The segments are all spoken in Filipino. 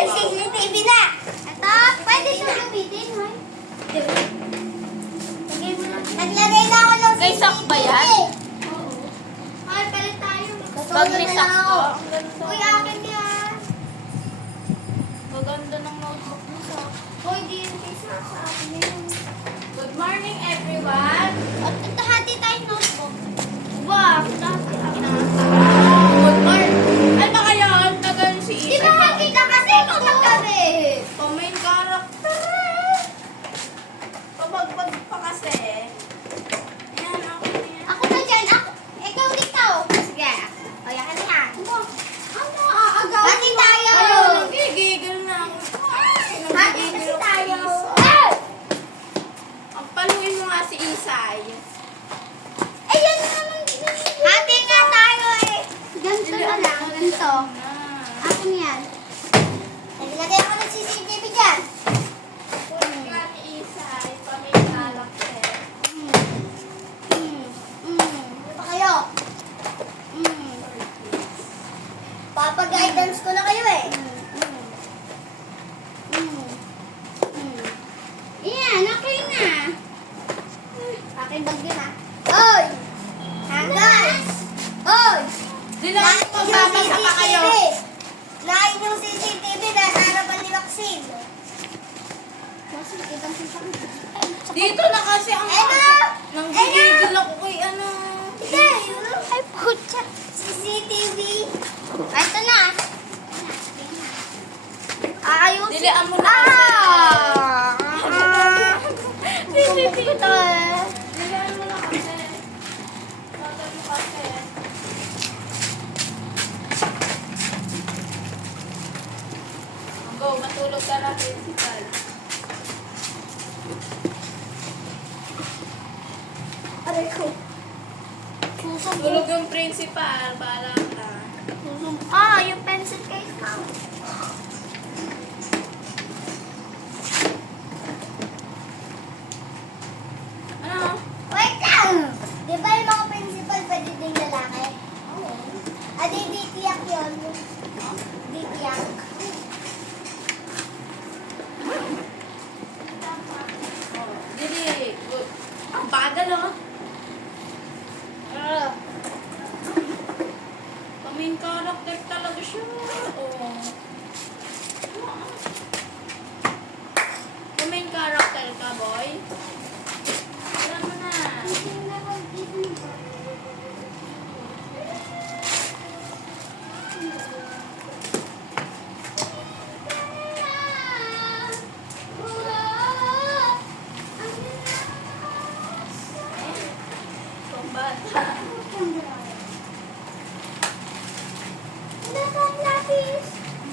May CCTV na! Ito, pwede siya gamitin, hoy. Lagay mo lang. Naglagay na ako ng Guys, sak ba yan? Oo. Hoy, palit tayo. Pag nisak ko, Uy, akin yan. maganda ng notebook mo sa. Hoy, di yun kaysa sa akin na yun. Good morning, everyone! At ito, hati tayong notebook. Wow, hati akin na. Good morning! Ay, baka yun, tagal si Di ba makita kasi kung magkabi? Main character! Pabagbag pa kasi. Yan, okay na yan. Ako na dyan. Ako. Ikaw dito. Sige. O, yakin na yan. Ano? Aagaw. Hati tayo. Ayun, nagigigil na ako. Hati kasi tayo. Ang paluin mo nga si Isay. Ayan na naman. Hati nga tayo eh. Ganito na lang. Ganito. Akin yan. Naglagay ako ng CCTV dyan. Kung nga ni Isay, pamain character. Ano ba kayo? Papa-guidance ko na kayo eh. Yan, okay na. Aking bag yun ah. Oy! Guys! Oy! Dilan, magbabasa pa kayo. Lain yung CCTV na harapan ni Roxin. Dito na kasi ang Ano? nanggigigil ako kay ano. Hindi, yun. Ay, putya. CCTV. Ay, ito na. Ayos. Dilian mo na CCTV to. Dilian mo na kasi. Tagal mo kasi. Go, matulog ka na, principal. Aray ko. Tulog yung principal, para ka. Yung pencil case na. Ano? Wait lang! Di ba yung mga principal pwede ding lalaki? Oo. Di tiyak yun. Di tiyak. Oh, dili. Good. Ang bagal, oh. Main character talaga siya. Oh. Main character ka, boy. Alam mo na. Kumbata.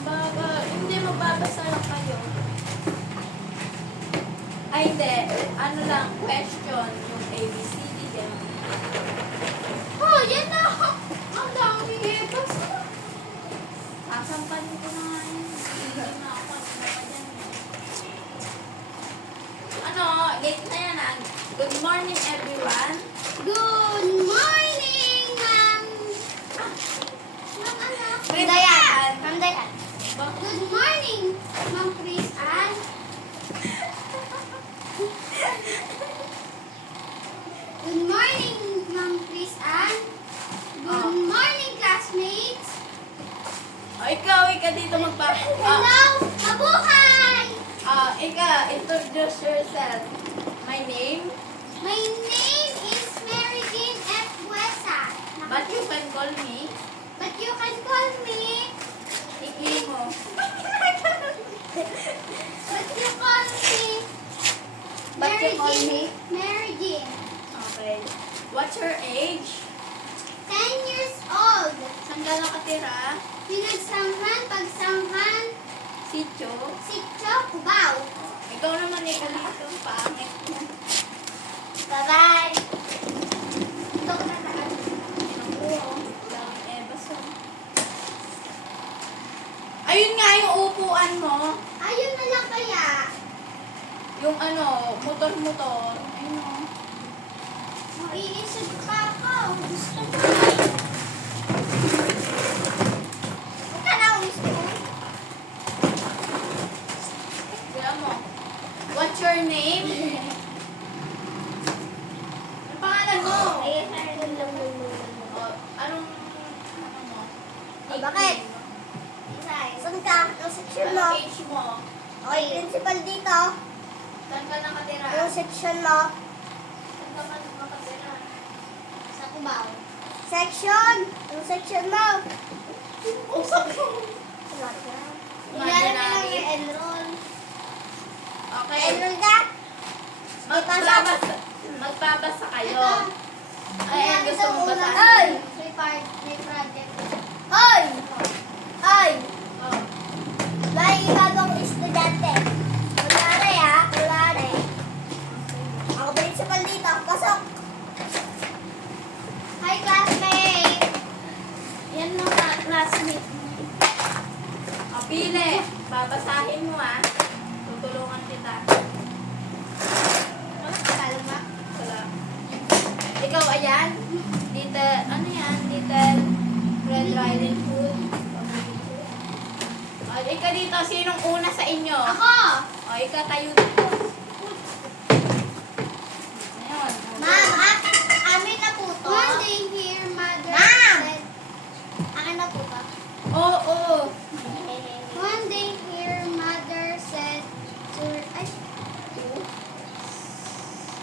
Baga, hindi magbabasa lang kayo. Ay, hindi. Ano lang, question. Yung ABCD, gano'n. Oh, yan na. Ang dami hebas. Sasampanin ko na nga yun. Hindi na ako. Ano ba yan? Ano, late na yan ah. Good morning, everyone. Good morning, ma'am. Ma'am, ano? Dayan. Ma'am Dayan. Good morning, Ma'am Chris Ann. Good morning, Ma'am Chris Ann. Good morning, classmates. O, ikaw dito Hello, mabuhay! introduce yourself. My name, My name is Mary Jean F. Buesa. but you can call me But you can call me. Iki mo. But you call me. But you call Jean. me? Mary Jean. Okay. What's your age? 10 years old. Saan ka nakatira? Pinagsanghan, pagsanghan, Sityo? sityo, Cubao. Ikaw naman dito, pangit mo. Bye-bye. Ito ko na taas. Ayun nga yung upuan mo. Ayun na lang kaya. Yung motor-motor. Ayun o. Maiisip pa ako. Gusto ko. Huwag ka na, gusto ko. your name? Ang pangalan mo? Oh, anong mo? Bakit? Saan ka? Ang section mo? Anong age mo? Okay, principal dito. Saan ka nakatira? Yung section mo. Saan ka nakatira? Sa Cubao. Section! Yung section mo. Usap mo. Wala ka. Ilalagay lang yung enroll. Okay. Enroll ka? Magbabasa kayo. Ay, ang gusto mong Ay! basahin. May project. Hoy! Hoy! Oh. May ibabang estudyante. Kunwari ha, kunwari. Ako principal dito. Pasok! Hi, classmate! Yan mga classmate mo. O, pili. Babasahin mo ah. Tutulungan kita. Wala ka kalma? Wala. Ikaw, ayan. Little, ano yan? Little Red Riding Hood. O, ikaw dito. Sinong una sa inyo? Ako! O, ikaw tayo dito. Ayun. Ma'am, amin na po to. One day here, mother Ma'am! said... Akin na po to. Oo. One day here, mother said to... Ay,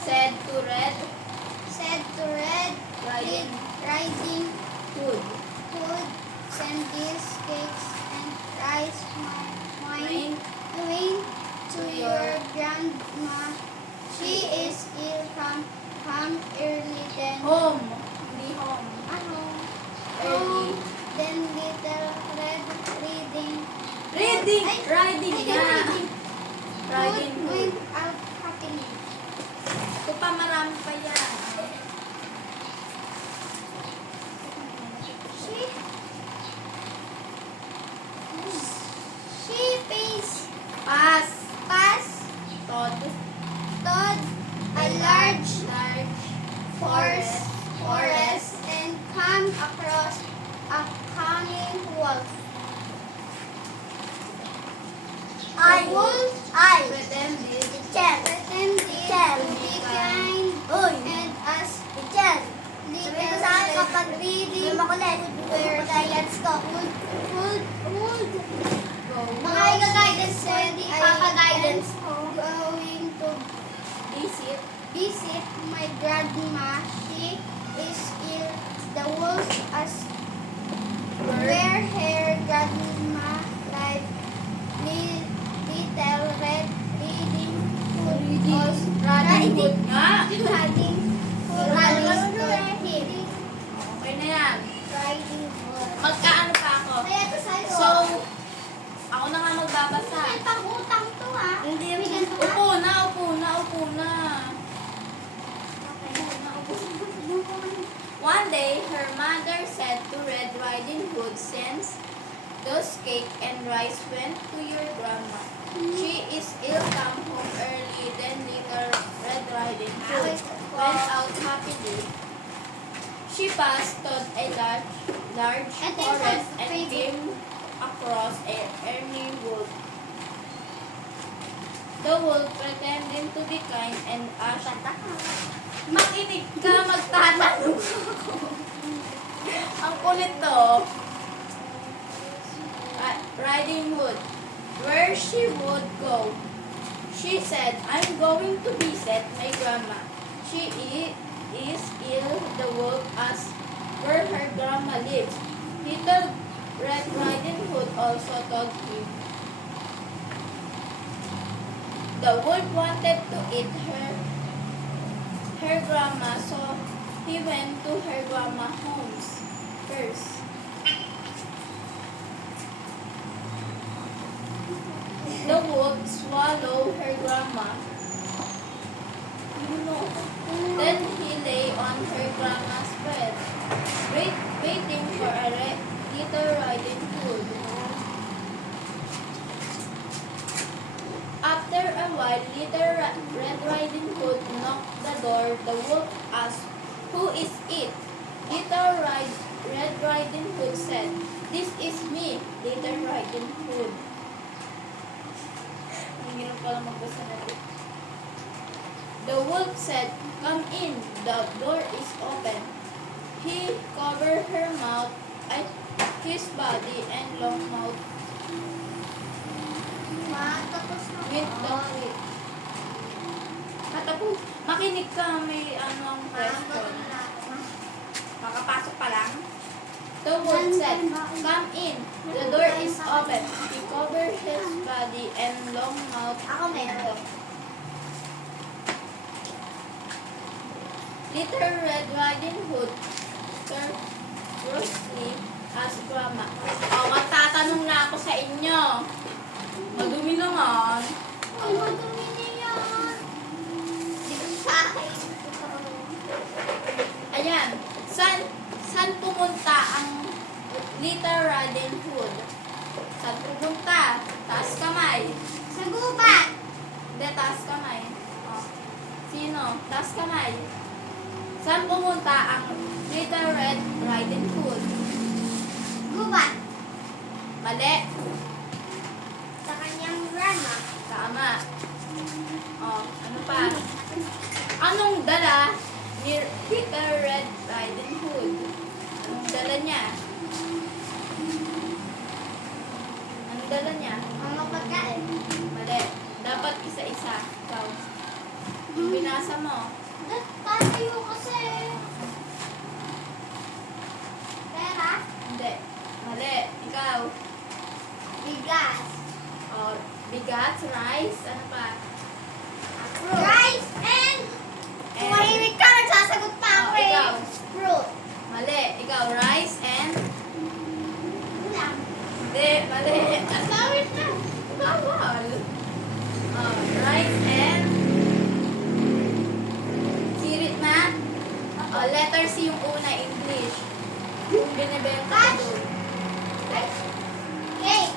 Said to Red said to Red Riding Riding Hood. Hood, send these cakes and rice wine Wine to your grandma. She is ill. Come early then. Home. Hindi home. Ano? Early. Then little Red reading. Reading. Ay, Riding ay, na. riding. Riding Hood Hood. went out happily. Ito pa, marami pa yan. She pays Pass. Todd Todd. a large Forest. forest and come across a cunning wolf. Ay! Ay! Pretended. Chen! Pretended Chen. to be kind Uy! and as Chen! Sabi ko little sa akin kapag Red hindi reading makulit, guidance ko. would Go. Mga guidance ko, hindi papa-guidance ko. going to Visit. visit my grandma. She is ill. The wolf asked where her grandma lived. Little Red Riding Hood was Riding Hood nga. riding Hood was him. Okay na yan. Riding Hood. Magkaano pa ako? Kaya ito sa'yo. So, ako na nga magbabasa. may pang-utang to ah. Hindi. May ganito ah. Upo na. One day, her mother said to Red Riding Hood, "Since those cake and rice went to your grandma. She is ill. Come home early." Then little Red Riding Hood went out happily. She passed Todd a large I think forest some and baby- came across a early wolf. The wolf pretending to be kind and asked, "Makinig ka, magtatanong ako." Ang kulit to. Riding Hood, where she would go. She said, "I'm going to visit my grandma. She is ill." The wolf asked where her grandma lives. Little Red Riding Hood also told him. The wolf wanted to eat her grandma, so he went to her grandma homes first. The wolf swallowed her grandma. Then he lay on her grandma's bed, waiting for a little Riding Hood. After a while, little Red Riding Hood knocked the door. The wolf asked, "Who is it?" Little Red Riding Hood said, "This is me, Little Riding Hood." Ang hirap pala magbasa na ito. The wolf said, "Come in, the door is open." He covered her mouth, his body, and long mouth Tapos na. with the whip. Katapos, makinig ka, may ang question. Makapasok pa lang. The wolf said, "Come in, the door is open." He covered his body and long mouth. Ako meron. Little Red Riding Hood crossly asked Grandma. Magtatanong na ako sa inyo. Madumi naman. Ay, madumi na yan. Dito sa akin. Ayan. Saan pumunta ang Little Riding Hood? Saan pumunta? Taas kamay. Sa gubat. Hindi, taas kamay. Sino? Taas kamay. Saan pumunta ang Little Red Riding Hood? Gubat. Mali. Sa kanyang grandma. Tama. Ano pa? Anong dala ni Little Red Riding Hood? Anong dala niya? Anong dala niya? Mga pagkain. Mali. Dapat isa-isa. Ikaw. Yung binasa mo. Tatayo kasi. Pera. Hindi. Mali. Ikaw. Bigas. Bigat, rice, ano pa? Rice and... Tumahimik ka, nagsasagot pa ako eh. Ikaw. Fruit. Mali. Ikaw, rice and... Ulam. Hindi, mali. Asawit na. Bawal. Rice and... Sirit na? Letter C yung una, English. Yung binibenta ko doon. Cake.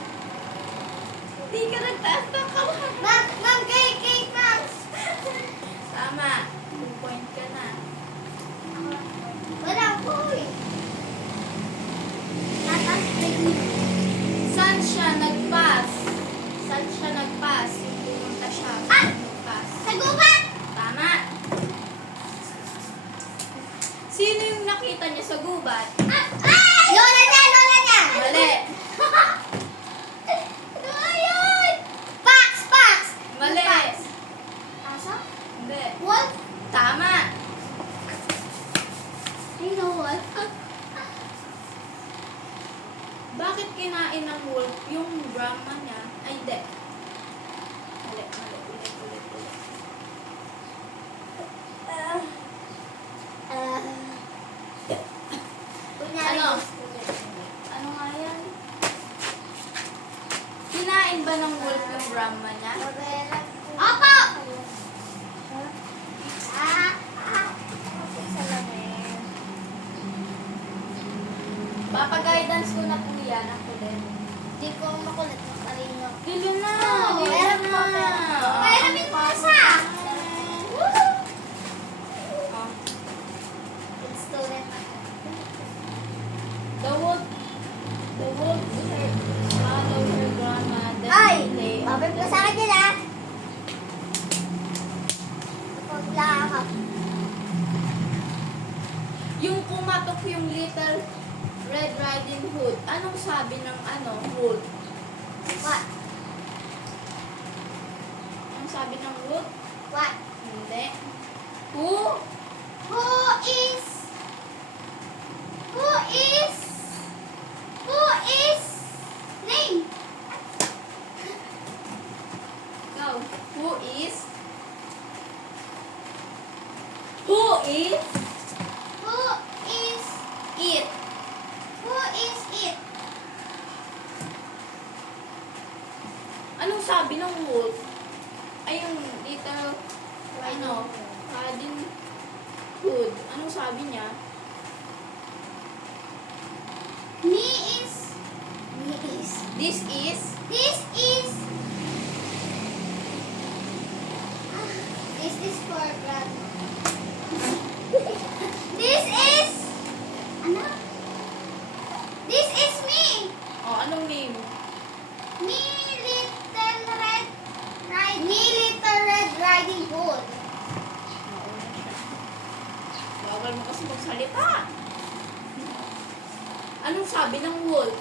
Hindi ka nagtaas ng kamay. Ma'am, cake, ma'am. Tama. 2 point ka na. Wala po eh. Tatas Saan siya nag-pass? Saan siya nag-pass? Yung pumunta siya. Nag-pass. sa gubat. Tama. Sino yung nakita niya sa gubat? Ay! Lola niya. Mali. Ano yun? Pax. Mali. Aso? Hindi. Wolf? Tama. I know wolf. Bakit kinain ng wolf yung grandma niya? Ay, hindi. Mali. Ulit. Kunyari, Ano? Ano nga yan? Kinain ba ng wolf yung grandma niya? Opo! Papa-guidance ko na po yan. Ako din. Di ko makulit ng karino. Dilo na. Oo, Dilo meron na. po, meron din po isa. Oh. It's student na. The wolf followed her grandma. Then Ay! lay on Babay the ko sa akin nila. Paglakap. Yung kumatok yung Little Red Riding Hood, anong sabi ng wolf? What? Anong sabi ng wolf? What? Hindi. Who? Who is name? Ikaw. Who is it? Who is it? Anong sabi ng wolf? Ay, yung Little Riding Hood. Anong sabi niya? This is for grandma. This is ano? This is me. anong name? Me Little Red Riding Hood. kasi magsalita. Anong sabi ng wolf?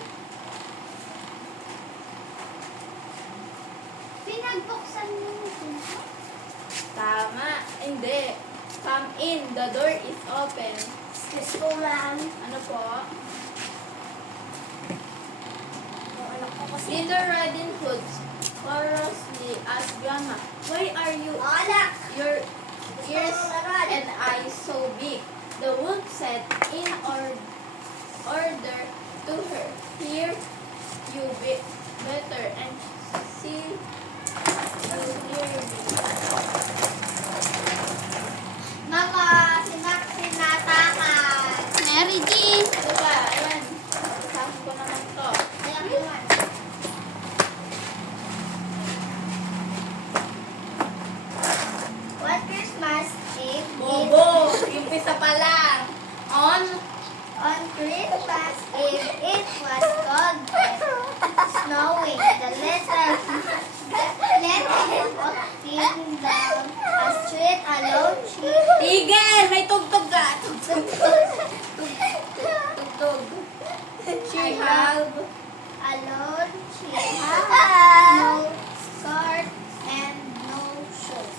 Pinagbuksan mo yung pinto? Tama. Hindi. Come in. The door is open. Excuse ko, ma'am. Ano po? Yung anak ko kasi. Little Riding Hood chorously asked Grandma, "Why are you Anak! your ears and eyes so big?" The wolf said in order to her, "Hear you better and see you clearly." Mga sinatakan. Mary Jean. Ito ba? Ayan. Sasabi ko naman to. Ayan ko yan. One Christmas Eve, Bobo! Umpisa pa lang. On on Christmas Eve, it was cold and snowing. The little dog came down a street alone. Tigil! May tugtog ka! Tugtog. She have Alone, she had no skirt and no shoes.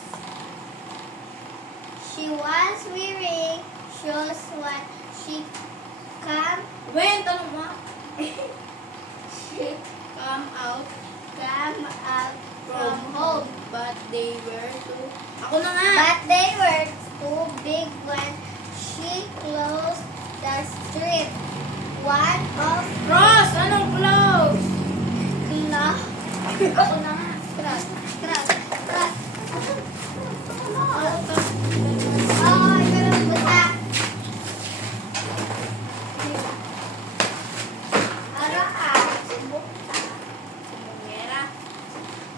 She was wearing shoes when she came when tanong mo? she Come out came out from home. But they were too... Ako na nga! but they were too big when she closed the street. One of Cross! Anong close? Ako na nga. Cross. Oh, ganun buta. Ara ka. Subok ka. Sumungera.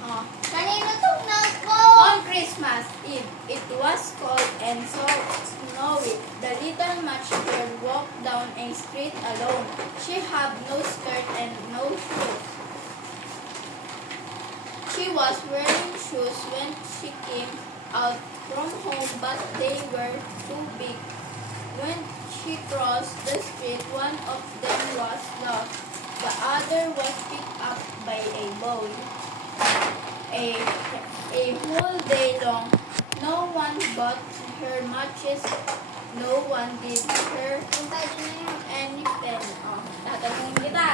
Oh. Kanino tong note mo? On Christmas Eve, it was cold and so snowy. The little match girl walked down a street alone. She had no skirt and no shoes. She was wearing shoes when she came out from home, but they were too big. When she crossed the street, one of them was lost. The other was picked up by a boy. A whole day long, no one bought her matches. No one did her Ang pwede na yun. anything. Oh, tatanungin kita.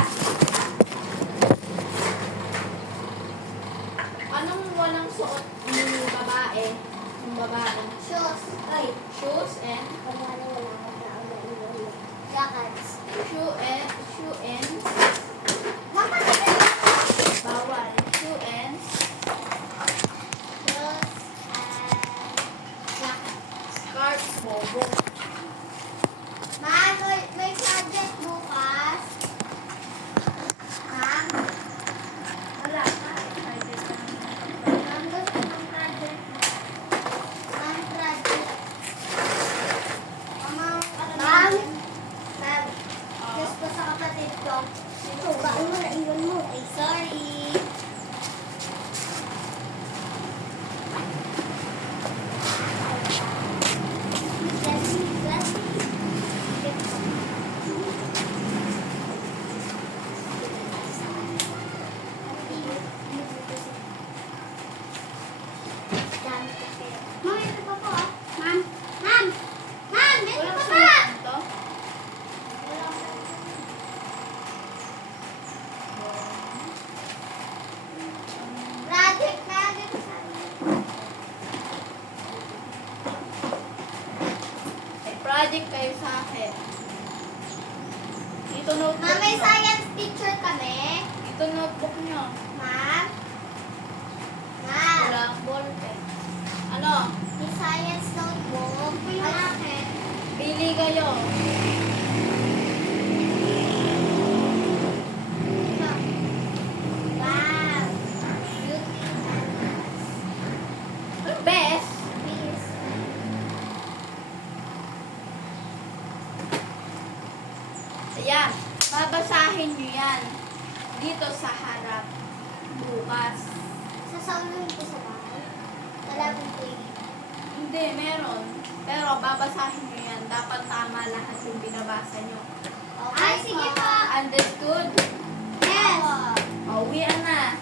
Anong walang suot ng babae? Yung babae. Shoes. Ay. Shoes and Wala na Jackets. shoe and Mama, bawal. Shoe and shoes and jackets. scarf. Bobo. Ma'am, may project bukas. Ma'am, Wala ka. ma'am, gusto ng project. Ma'am, project. Ma'am, ma'am, Oh. gusto sa kapatid ko. Ito, baan mo, naiwan mo. Ay, sorry. Ma'am, ito pa po ah. Ma'am, ma'am, ma'am, ito Walang pa suot pa. nito? Project natin sa May project kayo sa akin. Ito notebook Ma'am, may nyo. science teacher kami. Ito notebook nyo. Ma'am. Ma'am. Walang ballpen. Ano? May science notebook. Yung akin. Pili kayo. Wow. Beauty and Maths. Best. Please. Ayan. Babasahin nyo yan. Dito sa harap. Bukas. Sasauluhin ko sa bahay. Wala pong pwede. Hindi, meron. Pero babasahin nyo yan. Dapat tama lahat yung binabasa nyo. Ay, sige po. Understood? Yes. Uwian na.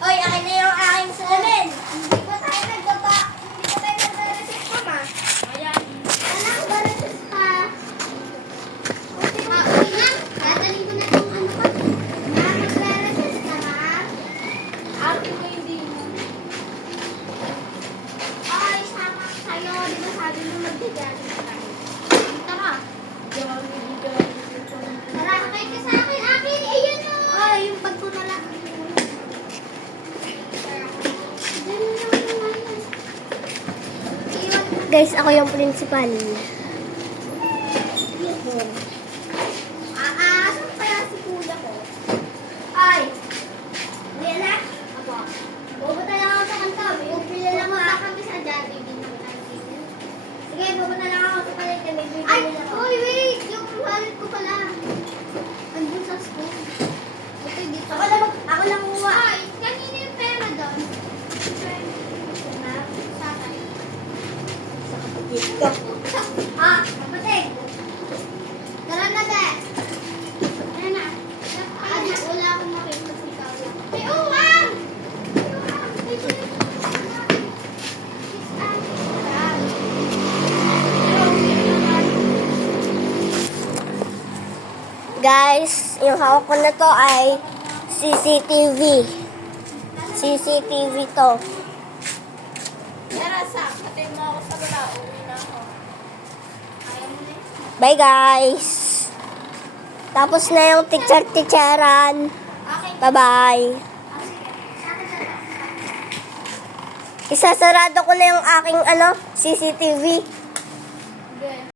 Oy, akin na yung aking salamin. Hindi pa tayo nagre-receipt pa, ma. Ayan. Anak, baratas pa. Okay na. Dadaling ko na itong ano ko. Magre-recess ka na. Ate mo hindi mo. Ay, sama kayo. Di ba sabi mo magdadali tayo? Tara. Tara, kay ka sa akin. Akin, ayun o. Ay, yung bag ko na lang. Guys, ako yung principal. Asan kaya si kuya ko? Ay! Kuya na? Apo. Pupunta lang ako sa kanta. May upila lang ako. Kami sa Jollibee ng kantin. Sige, pupunta lang ako sa palengke. May bibili lang ako. Ay, wait! Yung wallet ko pala. Andun sa school. Ito dito. Ako lang uwa. Ay, kanina yung pera doon. Sa akin. Ah, kapatid. Tara na, Dad. Tara na. Wala akong makita sa ikaw lang. May uwang! May uwang! May Guys, yung hawak ko na to ay CCTV. CCTV to. Tara, Sam. Hatid mo ako sa baba. Uwi na ako. Ayaw mo na eh. Bye guys. Tapos na yung teacher-teacheran. Okay. Bye-bye. Isasarado ko na yung aking CCTV. Good.